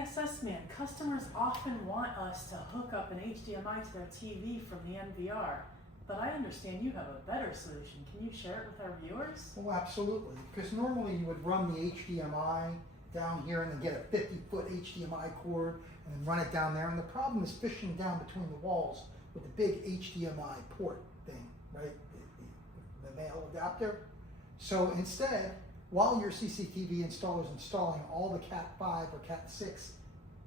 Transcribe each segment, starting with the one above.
DSS man, customers often want us to hook up an HDMI to their TV from the NVR, but I understand you have a better solution. Can you share it with our viewers? Oh, absolutely. Because normally you would run the HDMI down here and then get a 50-foot HDMI cord and then run it down there. And the problem is fishing down between the walls with the big HDMI port thing, right? The male adapter. So instead, while your CCTV installer is installing all the Cat5 or Cat6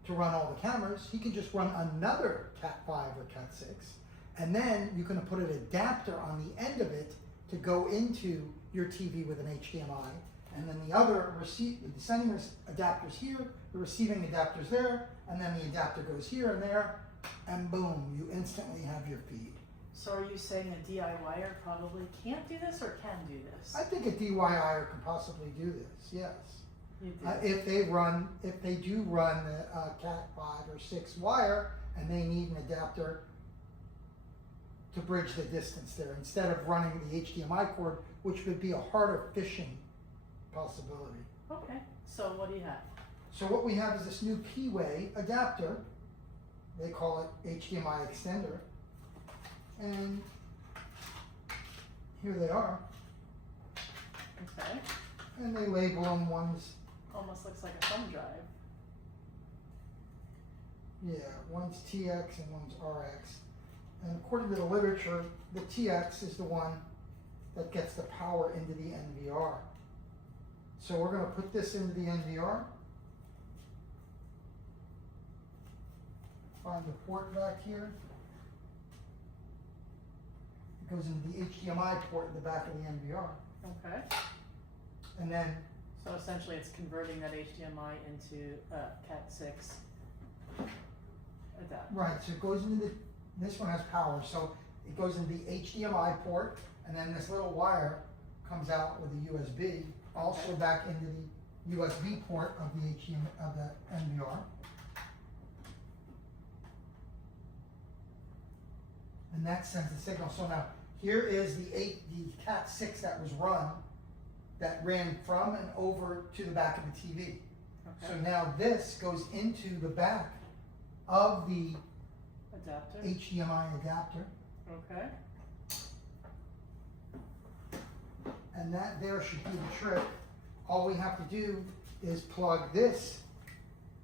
to run all the cameras, he can just run another Cat5 or Cat6, and then you can put an adapter on the end of it to go into your TV with an HDMI, and then the other the sending adapters here, the receiving adapters there, and then the adapter goes here and there, and boom, you instantly have your feed. So are you saying a DIYer probably can't do this or can do this? I think a DIYer could possibly do this, yes. You do. If they do run a Cat5 or 6 wire and they need an adapter to bridge the distance there instead of running the HDMI cord, which would be a harder fishing possibility. Okay, so what do you have? So what we have is this new PWAY adapter. They call it HDMI Extender. And here they are. Okay. And they label them, one's, Almost looks like a thumb drive. yeah, one's TX and one's RX. And according to the literature, the TX is the one that gets the power into the NVR. So we're going to put this into the NVR. Find the port back here. It goes into the HDMI port in the back of the NVR. Okay. And then, So essentially it's converting that HDMI into Cat6 adapter. right, so it goes into this one has power, so it goes into the HDMI port, and then this little wire comes out with a USB, also Okay. back into the USB port of the HDMI of the NVR. And that sends the signal. So now here is the Cat6 that was run, that ran from and over to the back of the TV. Okay. So now this goes into the back of the Adapter. HDMI adapter, Okay. and that there should do the trick. All we have to do is plug this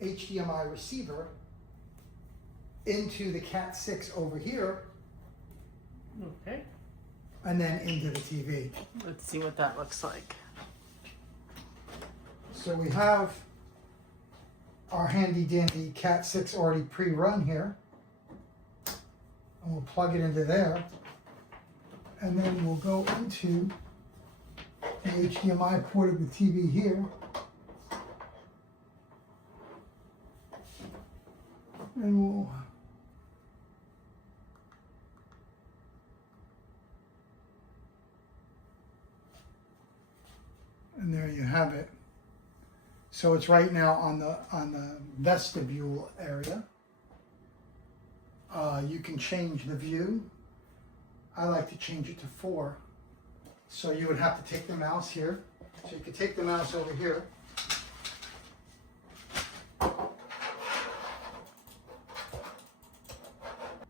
HDMI receiver into the Cat6 over here, Okay. and then into the TV. Let's see what that looks like. So we have our handy dandy Cat6 already pre-run here. And we'll plug it into there. And then we'll go into the HDMI port of the TV here. And we'll and there you have it. So it's right now on the vestibule area. You can change the view. I like to change it to 4. So you would have to take the mouse here. So you could take the mouse over here.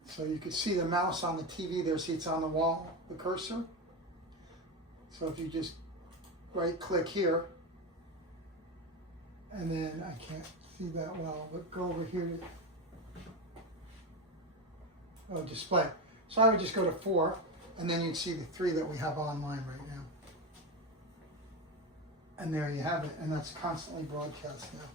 So you can see the mouse on the TV there. See, it's on the wall, the cursor. So if you just right click here, and then I can't see that well, but go over here to display. So I would just go to 4, and then you'd see the 3 that we have online right now. And there you have it, and that's constantly broadcast now.